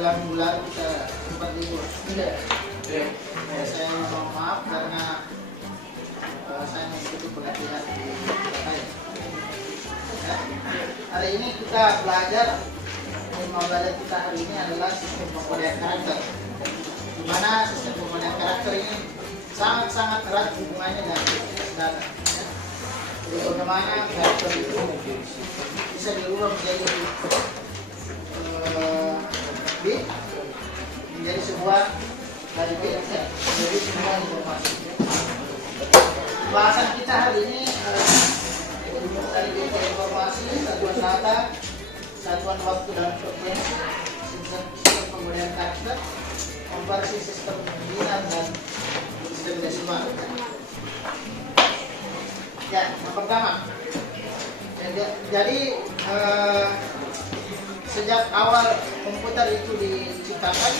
setelah minggu lalu kita sempat libur. Tidak. Saya mohon maaf karena saya mengikuti pelatihan di Jakarta. Ya. Hari ini kita belajar, tema belajar kita hari ini adalah sistem pemberdayaan karakter. Di mana sistem pemberdayaan karakter ini sangat-sangat erat hubungannya dengan data. Ya. Jadi bagaimana karakter itu bisa dirubah menjadi menjadi sebuah dari bit, ya, menjadi sebuah informasi. Bahasan kita hari ini dari bit informasi, satuan data, satuan waktu dan frekuensi, sistem pemberdayaan karakter, konversi sistem binan dan sistem desimal. Ya, yang pertama. Jadi sejak awal komputer itu diciptakan,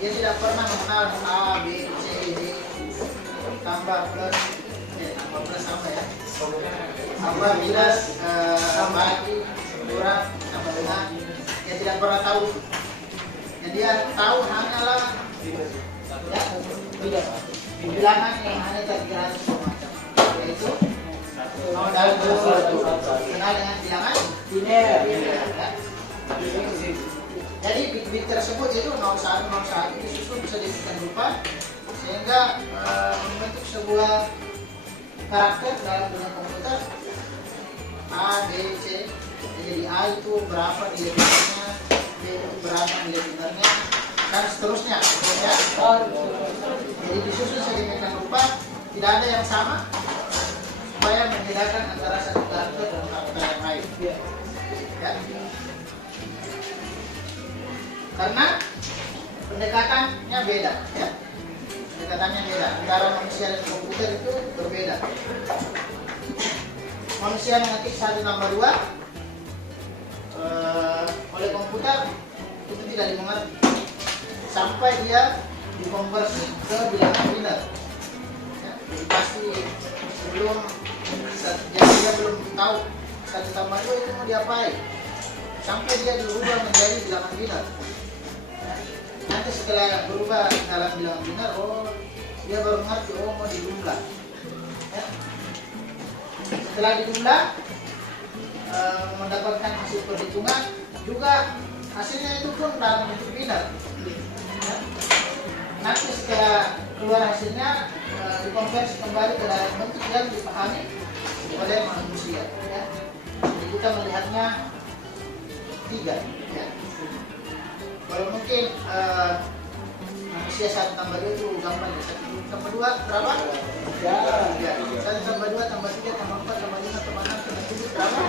dia tidak pernah mengenal A, B, C, D, tambah plus apa ya? Tambah minus, bagi, kurang, tambah dengan. Dia tidak pernah tahu. Yang dia tahu hanyalah ya, bilangan yang hanya terkira semacam, yaitu dalam kenal dengan bilangan biner. Jadi bit-bit tersebut itu 0101 disusun bisa diberikan rupa sehingga membentuk sebuah karakter dalam dunia komputer A, B, C. Jadi A itu berapa nilai binarnya, B itu berapa nilai binarnya, dan seterusnya. Ya. Jadi disusun sedemikian rupa, tidak ada yang sama supaya membedakan antara satu karakter dan karakter yang lain. Ya. Karena pendekatannya beda, ya. Pendekatannya beda antara manusia dan komputer itu berbeda. Manusia mengetik 1 tambah 2 oleh komputer itu tidak dimengerti sampai dia dikonversi ke bilangan biner. Ya. Jadi pasti sebelum dia belum tahu 1 tambah 2 itu mau diapain sampai dia dirubah menjadi bilangan biner. Nanti setelah berubah dalam bilangan biner, oh dia baru mengerti, oh mau dijumlah. Ya. Setelah dijumlah, mendapatkan hasil perhitungan, juga hasilnya itu pun dalam bentuk biner. Ya. Nanti setelah keluar hasilnya, dikonversi kembali ke dalam bentuk yang dipahami oleh manusia. Ya. Jadi kita melihatnya 3. Ya. Kalau mungkin manusia 1 tambah 2 itu gampang ya. 1 tambah 2 berapa? 3. 1 tambah 2 tambah 3 tambah 4 tambah 5 tambah 6 tambah 7 berapa?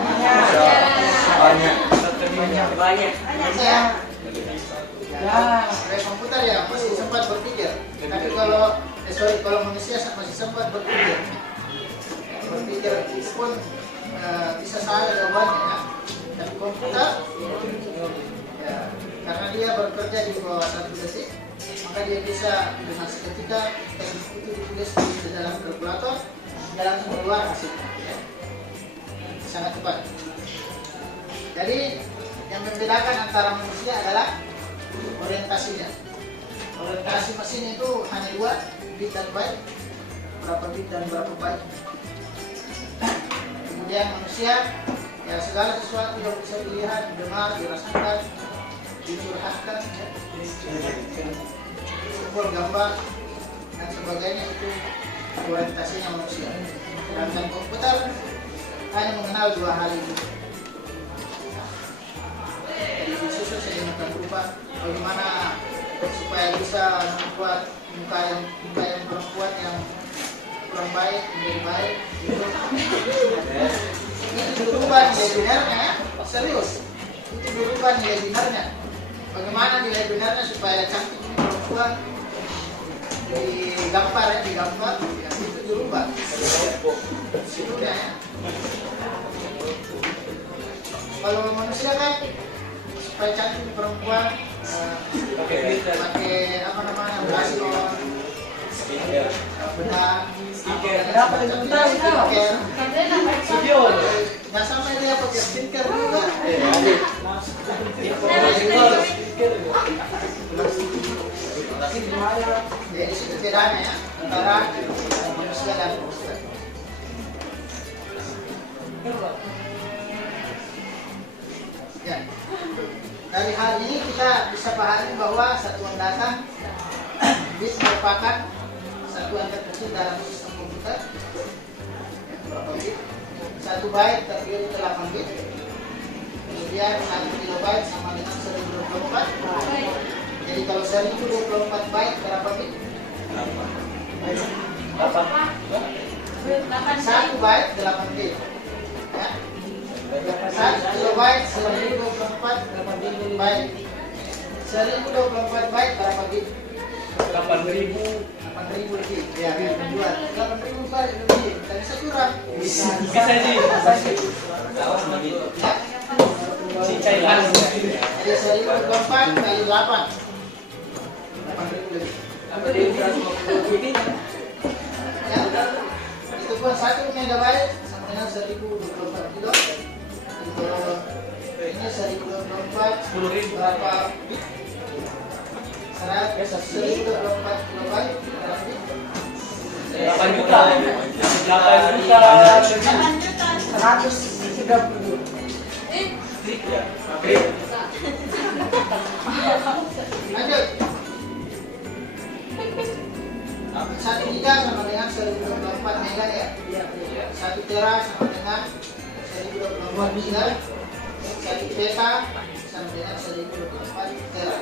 Banyak. Ya. Dari komputer ya masih sempat berpikir. Tapi kalau manusia masih sempat berpikir. Berpikir pun bisa salah jawabannya ya. Tapi komputer ya, karena dia bekerja di bawah 1 detik, maka dia bisa dengan seketika teknik itu ditulis di dalam kalkulator, dia langsung keluar hasilnya. Ya. Sangat cepat. Jadi yang membedakan antara manusia adalah orientasinya. Orientasi mesin itu hanya 2, bit dan byte, berapa bit dan berapa byte. Kemudian manusia, ya segala sesuatu yang bisa dilihat, didengar, dirasakan, dicurhatkan, ya. Simbol, gambar, dan sebagainya itu orientasinya manusia. Sedangkan komputer hanya mengenal 2 hal itu. Jadi disusun sedemikian rupa bagaimana supaya bisa membuat muka yang perempuan yang kurang baik menjadi baik. Itu berubah nilai binarnya, ya. Serius. Itu berubah nilai binarnya. Bagaimana nilai binarnya supaya cantik perempuan digambar ya, itu dirubah. Situnya ya. Kalau manusia kan supaya cantik perempuan pakai apa namanya blush-on, bedak, Berapa juta skincare. Studio. Nggak sampai dia pakai skincare juga. Jadi di situ bedanya ya antara manusia dan komputer. Ya. Dari hal ini kita bisa pahami bahwa satuan data bit merupakan satuan terkecil dalam sistem komputer. Berapa bit? 1 byte terdiri dari 8 bit. Kemudian 1 kilobyte sama dengan 1024. Jadi kalau 1024 byte berapa bit? 1 byte 8 bit. Ya. 1 kilobyte 1024 byte. 1024 byte berapa bit? 8.000. 8.000 lebih. Ya, buat 8.000 byte lebih. Tak bisa kurang. Bisa sih. Ya. Si cairan. Jadi 1024 kali 8. 8.000 lebih. Ya. Itu pun 1 megabyte sama dengan 1024 kilo. Jadi kalau ini 1024 10.000. berapa bit? 1024 kilobyte berapa bit? 8 juta. 8 juta. 130. Lanjut. 1 giga sama dengan 1024 mega ya. 1 tera sama dengan 1024 giga. 1 peta sama dengan 1024 tera.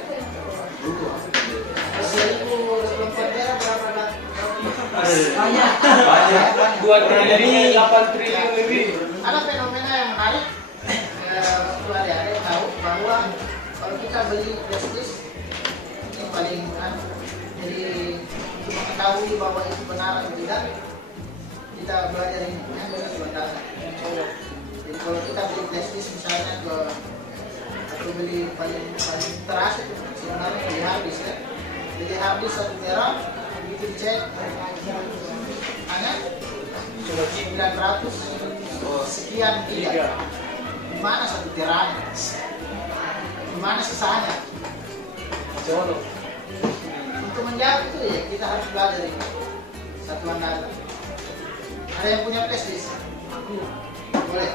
1024 tera berapa? Banyak. 2 triliun, 8 triliun lebih. Ada fenomena yang menarik. Waktu ada tahu bahwa kalau kita beli flash disk ini paling jadi untuk mengetahui bahwa itu benar atau tidak, kita belajar ini ya, satuan data. Jadi kalau kita beli flash disk misalnya atau beli paling teras itu sebenarnya beli hard disk ya. Jadi hard disk 1 tera begitu dicek hanya 900 sekian giga. Di mana 1 tera? Di mana sisanya? Untuk menjawab itu ya kita harus belajar ini satuan data. Ada yang punya flash disk? Boleh.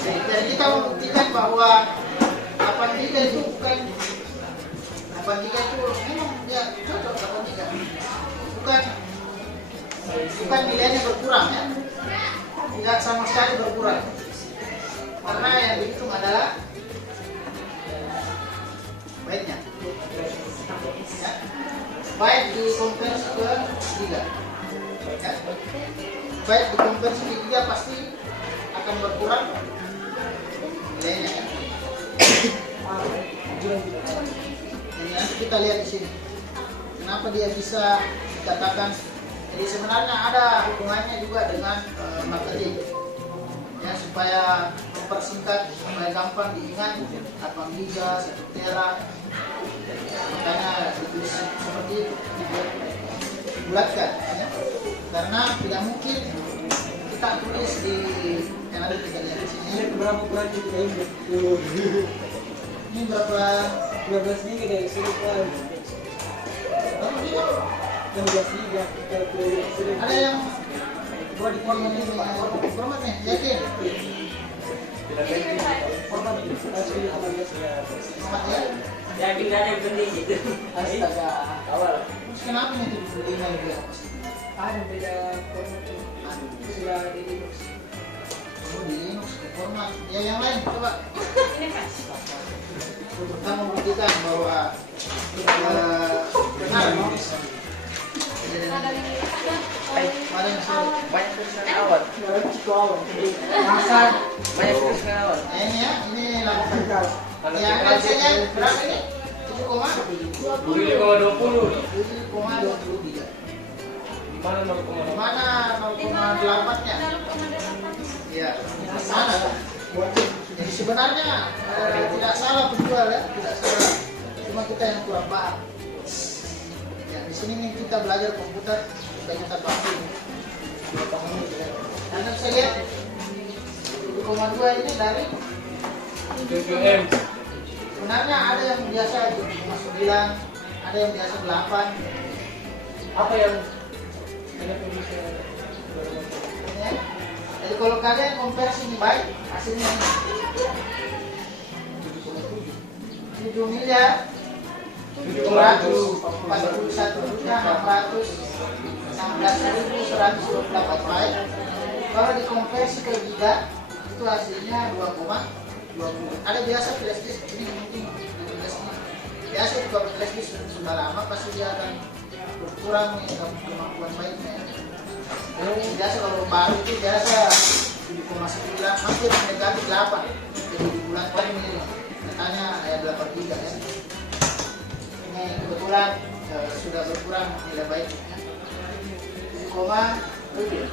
Jadi kita membuktikan bahwa 8 giga itu bukan 8 giga itu memang ya cocok 8 giga. Bukan nilainya berkurang ya. Tidak sama sekali berkurang. Karena yang dihitung adalah byte-nya. Ya. Byte dikonversi ke giga. Ya. Byte dikonversi ke giga pasti akan berkurang nilainya ya. Jadi nanti kita lihat di sini. Kenapa dia bisa dikatakan? Jadi sebenarnya ada hubungannya juga dengan materi. Ya, supaya mempersingkat, supaya gampang diingat 8 giga, 1 tera. Makanya ditulis seperti itu. Dibulatkan ya. Karena tidak mungkin kita tulis di yang ada kita lihat di sini. Ini berapa bulan kita ini? Ini berapa? 12 giga dari sini kan. Berapa giga? 16 giga. Ada yang buat di format ini, formatnya yakin? Format asli 18 ya. Formatnya? Yakin gak ada yang penting gitu. Astaga. Awal. Terus kenapa nih itu beli lagi? Ada beda format tuh. Sudah di Linux. Oh, di Linux format. Ya yang lain coba. Kita membuktikan bahwa benar. Mana yang suruh? Banyak tulisan awal. Masa Banyak tulisan awal. Ini ya, ini lakukan. Yang hasilnya berapa ini? 7,20. 7,23. Mana 0,0? Mana 0,8-nya? Ya, di sana. Jadi sebenarnya tidak salah penjual ya, tidak salah. Cuma kita yang kurang paham. Ya, di sini kita belajar komputer supaya kita paham. Anda bisa lihat 7,2 ini dari 7M. Sebenarnya ada yang biasa 7,9, ada yang biasa 8. Apa yang kenapa bisa Ya. Jadi kalau kalian konversi ini baik, hasilnya ini 7 miliar 741.619.128 baik. Kalau dikonversi ke giga itu hasilnya 2,20. Ada biasa flash disk ini mungkin biasa kalau flash disk sudah lama pasti dia akan berkurang kemampuan baiknya. Biasa kalau baru itu biasa 7,9 hampir mendekati 8. Jadi di bulan ini katanya ya 8 giga ya. Ini kebetulan sudah berkurang nilai baiknya ya. 7,7.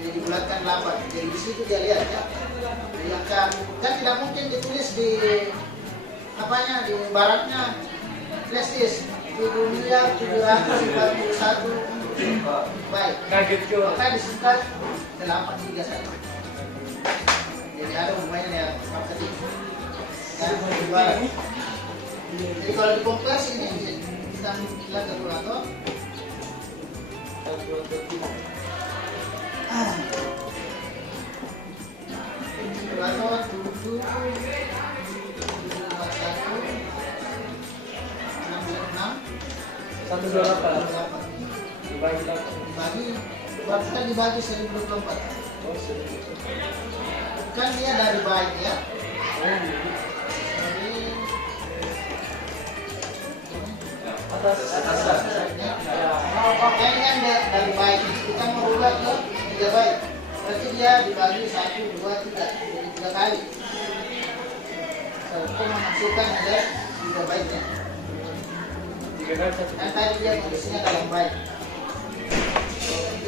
Jadi dibulatkan 8. Jadi di situ dia lihat ya. Jadi angka kan tidak mungkin ditulis di apanya di baratnya flash disk 7.741 baik. kaget juga? Maka disingkat 8 giga saja. Jadi ada pemain yang marketing. Jadi kalau dikonversi ini kita lihat kalkulator. Kalkulator 128 dibagi 8. dibagi berarti kan dibagi 1024. Kan dia dari baik ya. Jadi Atas ya. Ini kan dari baik kita merubah ke 3 baik. Berarti dia dibagi 1, 2, 3. Jadi 3 kali. Itu menghasilkan ada 3 baiknya. Kan tadi dia kondisinya dalam baik.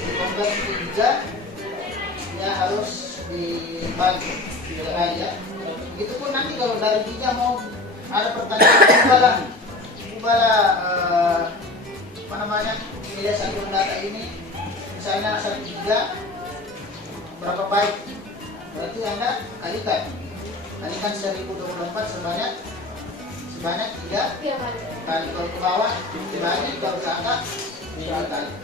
Dikonversi ke giga, dia harus dibagi 3 kali ya. Begitu pun nanti kalau dari giga mau ada pertanyaan, ubahlah apa namanya nilai satu data ini, misalnya 1 giga berapa byte, berarti Anda kalikan 1024 sebanyak 3 kali. Kalau ke bawah dibagi, kalau ke atas 3 kali.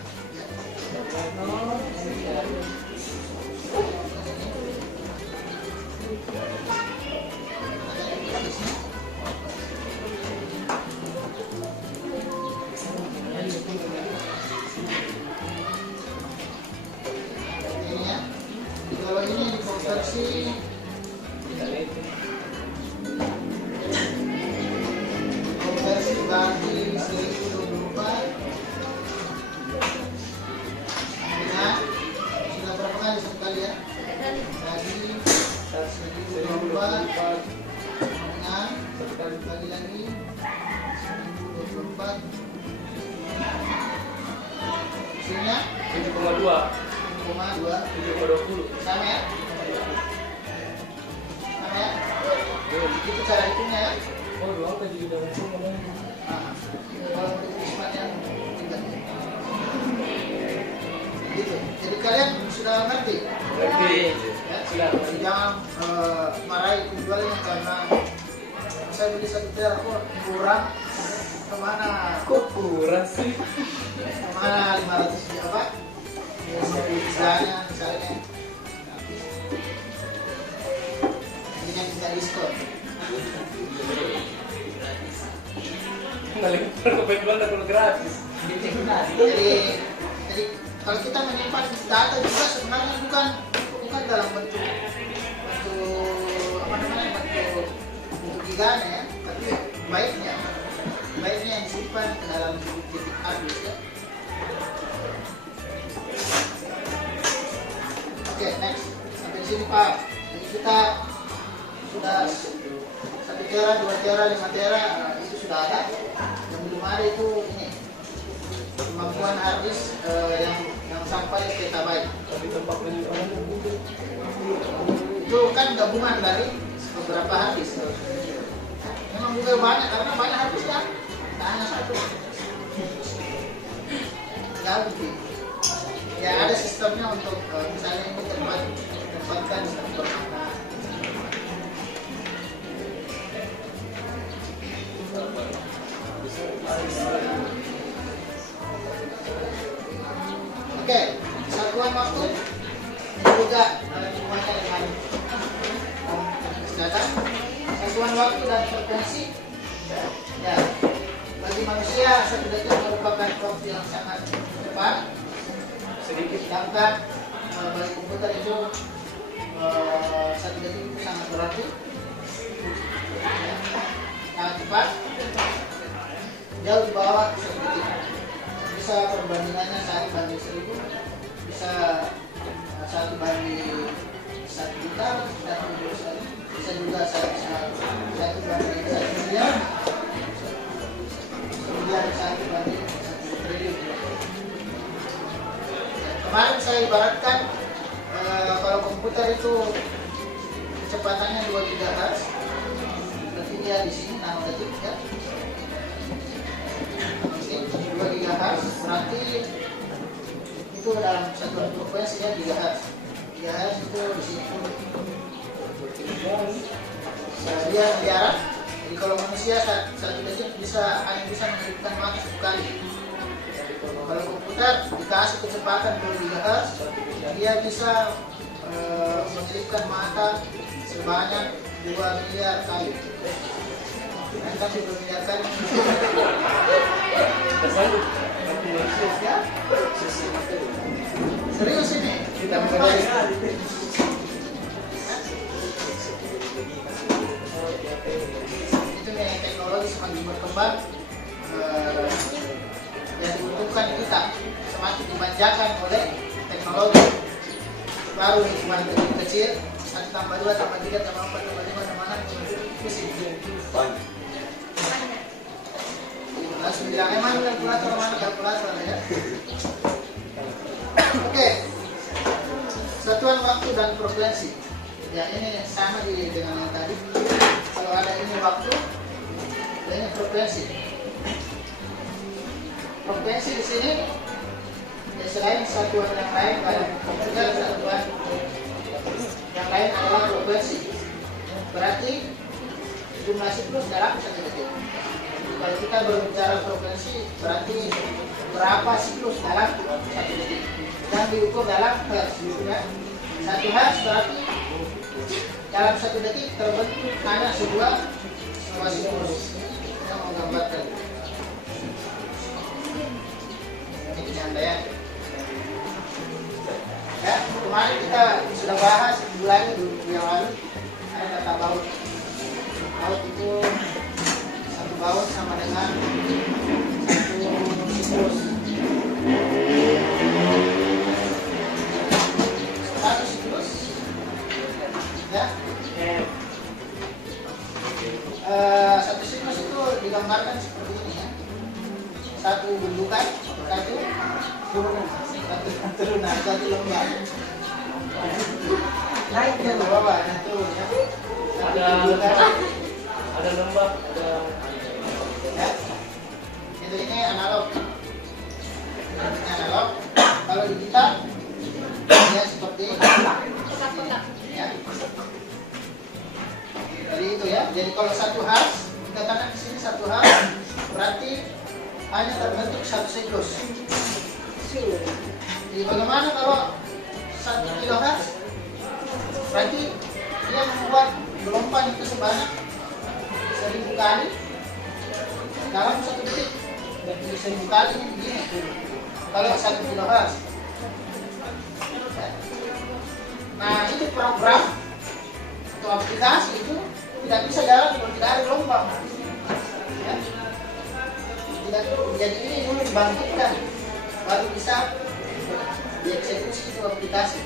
Ini ya. Kalau ini dikonversi bagi 1024 dengan sudah berapa kali satu kali ya? Bagi 1024 dengan bagi lagi 1024 hasilnya 7,2 7,20 sama ya? Sama ya? Itu cara hitungnya ya? Oh, dua angka jadi udah langsung ngomong. Kalau untuk yang gitu. Jadi kalian sudah ngerti? Berarti Ya? sudah. Jangan marahi penjualnya karena saya beli 1 tera kok kurang kemana? Kok kurang sih? Kemana 500 apa? Misalnya ini yang kita diskon. Paling penjual kalau gratis. Jadi kalau kita menyimpan data juga sebenarnya bukan dalam bentuk apa namanya bentuk giganya ya, tapi baiknya yang disimpan ke dalam titik harddisk ya. Oke, next sampai sini Pak. Jadi kita sudah 1 tera, 2 tera, 5 tera itu sudah ada. Yang belum ada itu ini kemampuan harddisk yang sampai petabyte. Tapi tempat penjualan Itu kan gabungan dari beberapa harddisk. Memang juga banyak karena banyak harddisk ya, tak hanya satu. Gabung. Ya ada sistemnya untuk misalnya ini tempatkan di satu kotak. Oke, satuan waktu ini juga hubungannya dengan kesehatan. Satuan waktu dan frekuensi. Ya, bagi manusia 1 detik merupakan waktu yang sangat cepat. Sedangkan bagi komputer itu 1 detik itu sangat berarti. Ya, sangat cepat. Jauh di bawah 1 detik. Bisa perbandingannya 1 banding 1000, bisa 1 banding 1 juta, bisa juga 1 banding 1 miliar, kemudian 1 banding 1 triliun. Kemarin saya ibaratkan kalau komputer itu kecepatannya 2 GHz, berarti dia di sini 6 detik ya. 2 GHz berarti itu dalam satuan frekuensi ya GHz. GHz itu di situ dia miliaran. Jadi kalau manusia 1 detik hanya bisa menghidupkan mata 1 kali. Kalau komputer dikasih kecepatan 2 GHz, dia bisa menghidupkan mata sebanyak 2 miliar kali. Kan 2 miliar kali. Ya? Serius ini kita mulai. Itu nih teknologi semakin berkembang, yang dibutuhkan kita semakin dimanjakan oleh teknologi. Baru nih cuma kecil 1 tambah 2 tambah 3 tambah 4 tambah 5 tambah 6 tambah 7 pusing. Langsung bilang emang kalkulator mana kalkulator ya. Oke. Satuan waktu dan frekuensi. Ya ini sama dengan yang tadi. Kalau ada ini waktu, ini frekuensi. Frekuensi di sini ya selain satuan yang lain dalam komputer, satuan yang lain adalah frekuensi. Berarti jumlah siklus dalam 1 detik. Kalau kita berbicara frekuensi berarti berapa siklus dalam 1 detik dan diukur dalam hertz ya. 1 hertz berarti dalam 1 detik terbentuk hanya sebuah siklus yang menggambarkan ini penyampaian ya. Kemarin kita sudah bahas bulan yang lalu ada kata baut. Baut itu baut sama dengan 1 siklus. 1 siklus ya. 1 siklus itu digambarkan seperti ini ya. 1 gundukan, 1 turunan, 1 turunan, 1 lembah. Naik ke bawah, nah turun ya. Ada lembah, ada ya. Itu ini analog. Ini analog. Kalau digital ya seperti ini. Ya. Jadi itu ya. Jadi kalau 1 hertz, dikatakan di sini 1 hertz berarti hanya terbentuk 1 siklus. Jadi bagaimana kalau 1 kilohertz? Berarti dia membuat gelombang itu sebanyak 1000 kali dalam 1 detik. Jadi 1000 kali ini begini. Kalau 1 kilohertz. Nah ini program atau aplikasi itu tidak bisa jalan kalau tidak ada gelombang. Ya. Tidak, jadi ini dulu dibangkitkan baru bisa dieksekusi itu aplikasi.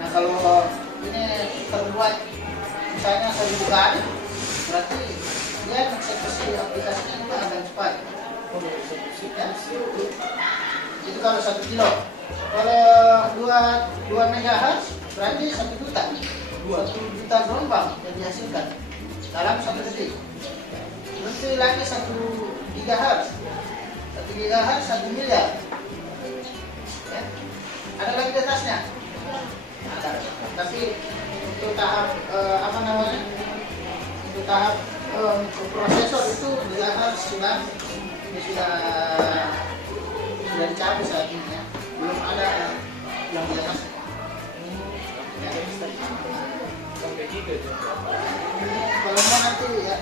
Nah kalau ini terbuat misalnya 1000 kali, berarti dia eksekusi aplikasinya itu akan cepat. Ya. Itu kalau 1 kilo. Kalau 2 MHz berarti 1 juta. 1 juta gelombang yang dihasilkan dalam 1 detik. Nanti lagi 1 GHz. 1 GHz 1 miliar. Ya. Ada lagi di atasnya? Ada. Tapi untuk tahap untuk tahap mikroprosesor itu di atas sudah dicapai saat ini ya. Belum ada yang di atas. Ya. Sampai gitu. Kalau mau nanti ya,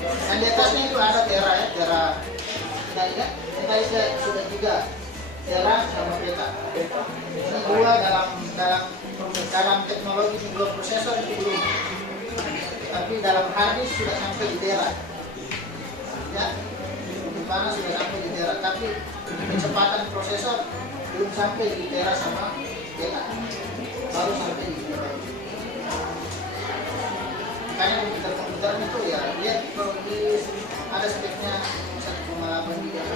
dan di atasnya itu ada Tera ya, Tera. Kita sudah 3 Tera sama Beta. Ini 2 dalam teknologi mikroprosesor itu belum. Tapi dalam hadis sudah sampai di Tera. Ya, di mana sudah sampai di Tera. Tapi kecepatan prosesor belum sampai di Tera sama Beta. Baru sampai di Tera. Makanya komputer itu ya lihat kalau ada speknya 1,8 GHz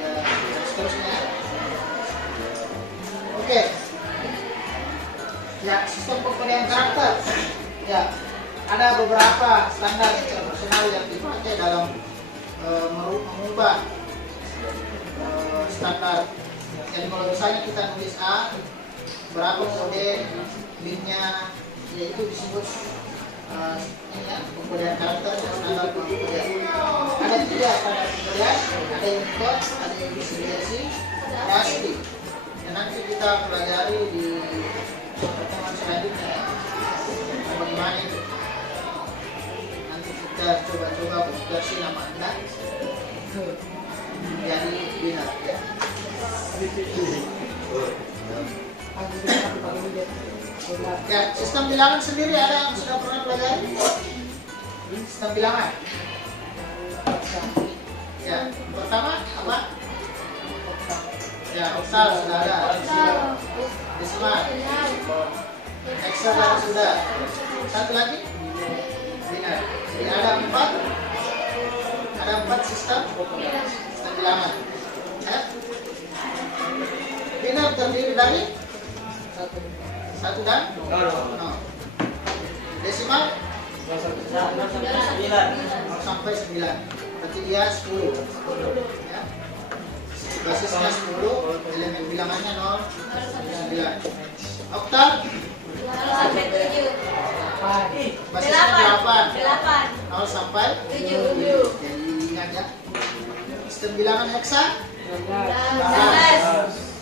ya seterusnya. Oke. Ya, sistem pemberian karakter. Ya, ada beberapa standar internasional yang dipakai dalam mengubah standar. Jadi kalau misalnya kita nulis A, berapa kode bitnya, yaitu disebut ini ya, pemberian karakter dan standar pemberian. Ada 3 standar pemberian, ada Unicode, ada ABCDC, ada ASCII. Dan nanti kita pelajari di pertemuan selanjutnya ya, bagaimana itu. Nanti kita coba-coba versi nama Anda jadi binar ya. Ya, sistem bilangan sendiri ada yang sudah pernah pelajari? Sistem bilangan. Ya, pertama apa? Ya, oktal sudah ada. Desimal. Hexagonal sudah. Satu lagi? Binar. Jadi ada 4 sistem bilangan. Ya. Binar terdiri dari 1 dan 0. Desimal 0 sampai 9. Berarti dia 10. Ya. Basisnya 10, elemen bilangannya 0 sampai 9. Oktal sampai 7. basisnya 8. 0 sampai 7. Jadi ingat ya. Sistem bilangan heksa 11.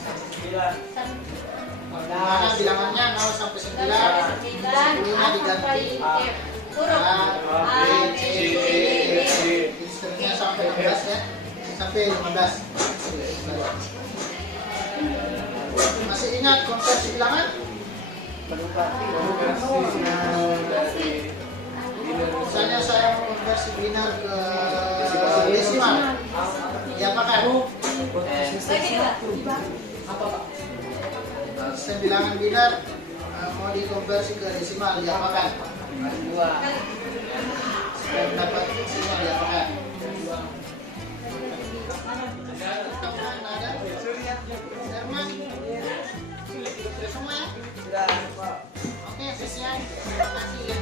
mana bilangannya 0 sampai 9. 10-nya diganti Huruf A, B, C, D, E. Sistemnya sampai 15 ya. Sampai 15. Masih ingat konversi bilangan? Misalnya saya mau konversi binar ke desimal. Diapakan? Sistem bilangan binar mau dikonversi ke desimal diapakan? Supaya dapat desimal diapakan? Ada? Herman? Sudah semua ya? Sudah, Pak. Oke, selesai. Terima kasih ya.